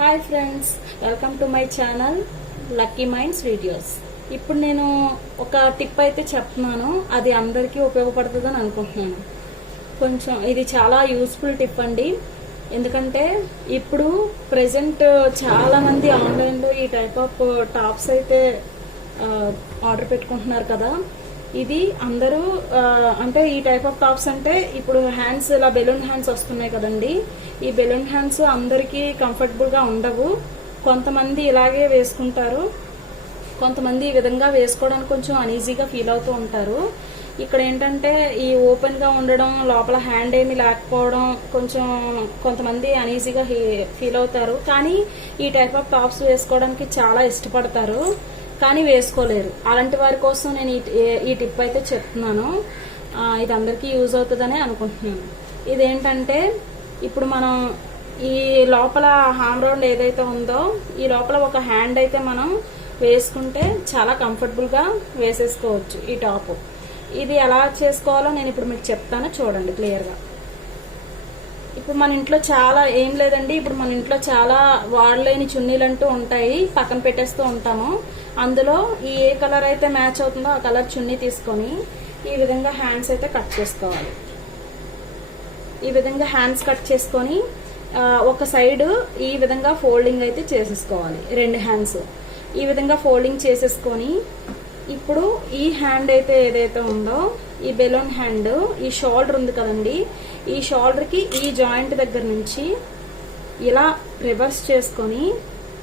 Hi friends welcome to my channel lucky minds videos ఇప్పుడు నేను ఒక టిప్ అయితే చెప్తున్నాను. అది అందరికీ ఉపయోగపడుతుందని అనుకుంటున్నాను. కొంచెం ఇది చాలా యూస్ఫుల్ టిప్ అండి. ఎందుకంటే ఇప్పుడు ప్రజెంట్ చాలామంది ఆన్లైన్లో ఈ టైప్ ఆఫ్ టాప్స్ అయితే ఆర్డర్ పెట్టుకుంటున్నారు కదా. ఇది అందరూ అంటే ఈ టైప్ ఆఫ్ టాప్స్ అంటే ఇప్పుడు హ్యాండ్స్ ఇలా బెలూన్ హ్యాండ్స్ వస్తున్నాయి కదండి. ఈ బెలూన్ హ్యాండ్స్ అందరికీ కంఫర్టబుల్గా ఉండవు. కొంతమంది ఇలాగే వేసుకుంటారు. కొంతమంది ఈ విధంగా వేసుకోవడానికి కొంచెం అనీజీగా ఫీల్ అవుతూ ఉంటారు. ఇక్కడ ఏంటంటే ఈ ఓపెన్గా ఉండడం లోపల హ్యాండ్ ఏమి లేకపోవడం కొంచెం కొంతమంది అనీజీగా ఫీల్ అవుతారు. కానీ ఈ టైప్ ఆఫ్ టాప్స్ వేసుకోవడానికి చాలా ఇష్టపడతారు. కానీ వేసుకోలేరు. అలాంటి వారి కోసం నేను ఈ- ఈ టిప్ అయితే చెప్తున్నాను. ఇది అందరికీ యూజ్ అవుతుందని అనుకుంటున్నాను. ఇదేంటంటే ఇప్పుడు మనం ఈ లోపల హామ్ రౌండ్ ఏదైతే ఉందో ఈ లోపల ఒక హ్యాండ్ అయితే మనం వేసుకుంటే చాలా కంఫర్టబుల్గా వేసేసుకోవచ్చు ఈ టాప్. ఇది ఎలా చేసుకోవాలో నేను ఇప్పుడు మీకు చెప్తాను. చూడండి క్లియర్గా. ఇప్పుడు మన ఇంట్లో చాలా ఏం లేదండి. ఇప్పుడు మన ఇంట్లో చాలా వాడలేని చున్నీలు అంటూ ఉంటాయి. పక్కన పెట్టేస్తూ ఉంటాము. అందులో ఈ ఏ కలర్ అయితే మ్యాచ్ అవుతుందో ఆ కలర్ చున్నీ తీసుకొని ఈ విధంగా హ్యాండ్స్ అయితే కట్ చేసుకోవాలి. ఈ విధంగా హ్యాండ్స్ కట్ చేసుకొని ఒక సైడ్ ఈ విధంగా ఫోల్డింగ్ అయితే చేసేసుకోవాలి. రెండు హ్యాండ్స్. ఈ విధంగా ఫోల్డింగ్ చేసేసుకొని ఇప్పుడు ఈ హ్యాండ్ అయితే ఏదైతే ఉందో ఈ బెలూన్ హ్యాండ్ ఈ షోల్డర్ ఉంది కదండి. ఈ షోల్డర్కి ఈ జాయింట్ దగ్గర నుంచి ఇలా రివర్స్ చేసుకొని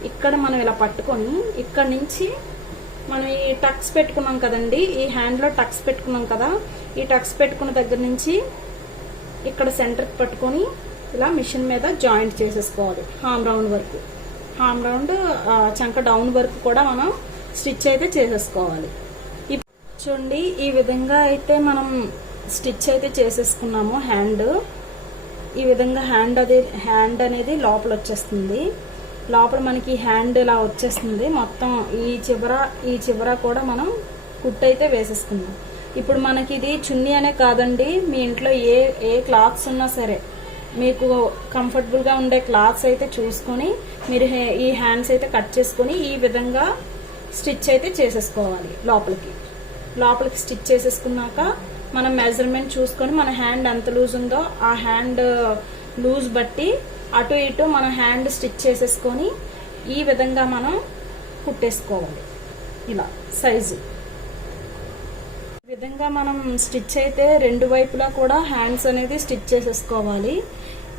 ఇక్కడ మనం ఇలా పట్టుకొని ఇక్కడ నుంచి మనం ఈ టక్స్ పెట్టుకున్నాం కదండి. ఈ హ్యాండ్లో టక్స్ పెట్టుకున్నాం కదా. ఈ టక్స్ పెట్టుకున్న దగ్గర నుంచి ఇక్కడ సెంటర్కి పట్టుకొని ఇలా మిషన్ మీద జాయింట్ చేసేసుకోవాలి. హామ్ రౌండ్ వరకు. హామ్ రౌండ్ చంక డౌన్ వరకు కూడా మనం స్టిచ్ అయితే చేసేసుకోవాలి. చూడండి ఈ విధంగా అయితే మనం స్టిచ్ అయితే చేసేసుకున్నాము హ్యాండ్. ఈ విధంగా హ్యాండ్ అది హ్యాండ్ అనేది లోపల వచ్చేస్తుంది. లోపల మనకి హ్యాండ్ ఇలా వచ్చేస్తుంది. మొత్తం ఈ చివర ఈ చివర కూడా మనం కుట్టు అయితే వేసేసుకున్నాం ఇప్పుడు మనకి ఇది చున్నీ అనే కాదండి. మీ ఇంట్లో ఏ ఏ క్లాత్స్ ఉన్నా సరే మీకు కంఫర్టబుల్గా ఉండే క్లాత్స్ అయితే చూసుకొని మీరు హే- ఈ హ్యాండ్స్ అయితే కట్ చేసుకొని ఈ విధంగా స్టిచ్ అయితే చేసేసుకోవాలి లోపలికి. లోపలికి స్టిచ్ చేసేసుకున్నాక మనం మెజర్మెంట్ చూసుకొని మన హ్యాండ్ ఎంత లూజ్ ఉందో ఆ హ్యాండ్ లూజ్ uh, బట్టి అటు ఇటు మన హ్యాండ్ స్టిచ్ చేసేసుకొని ఈ విధంగా మనం కుట్టేసుకోవాలి. ఇలా సైజు ఈ విధంగా మనం స్టిచ్ అయితే రెండు వైపులా కూడా హ్యాండ్స్ అనేది స్టిచ్ చేసేసుకోవాలి.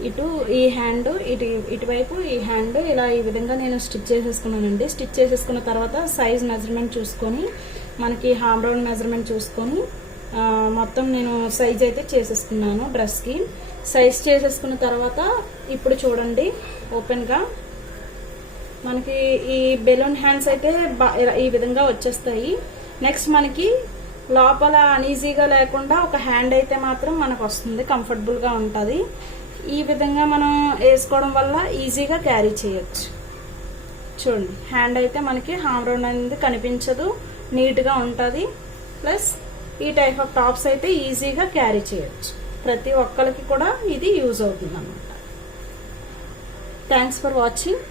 ఇటు ఈ హ్యాండ్ ఇటు ఇటువైపు ఈ హ్యాండ్ ఇలా ఈ విధంగా నేను స్టిచ్ చేసేసుకున్నానండి. స్టిచ్ చేసేసుకున్న తర్వాత సైజ్ మెజర్మెంట్ చూసుకొని మనకి హామ్ రౌండ్ మెజర్మెంట్ చూసుకొని మొత్తం నేను సైజ్ అయితే చేసేసుకున్నాను డ్రెస్కి సైజ్ చేసేసుకున్న తర్వాత ఇప్పుడు చూడండి ఓపెన్గా మనకి ఈ బెలూన్ హ్యాండ్స్ అయితే ఈ విధంగా వచ్చేస్తాయి. నెక్స్ట్ మనకి లోపల అనీజీగా లేకుండా ఒక హ్యాండ్ అయితే మాత్రం మనకు వస్తుంది కంఫర్టబుల్గా ఉంటుంది. ఈ విధంగా మనం వేసుకోవడం వల్ల ఈజీగా క్యారీ చేయొచ్చు. చూడండి హ్యాండ్ అయితే మనకి హామ్ రౌండ్ అనేది కనిపించదు. నీట్గా ఉంటుంది. ప్లస్ ఈ టైప్ ఆఫ్ టాప్స్ అయితే ఈజీగా క్యారీ చేయొచ్చు. ప్రతి ఒక్కరికి కూడా ఇది యూజ్ అవుతుంది అనమాట థ్యాంక్స్ ఫర్ వాచింగ్.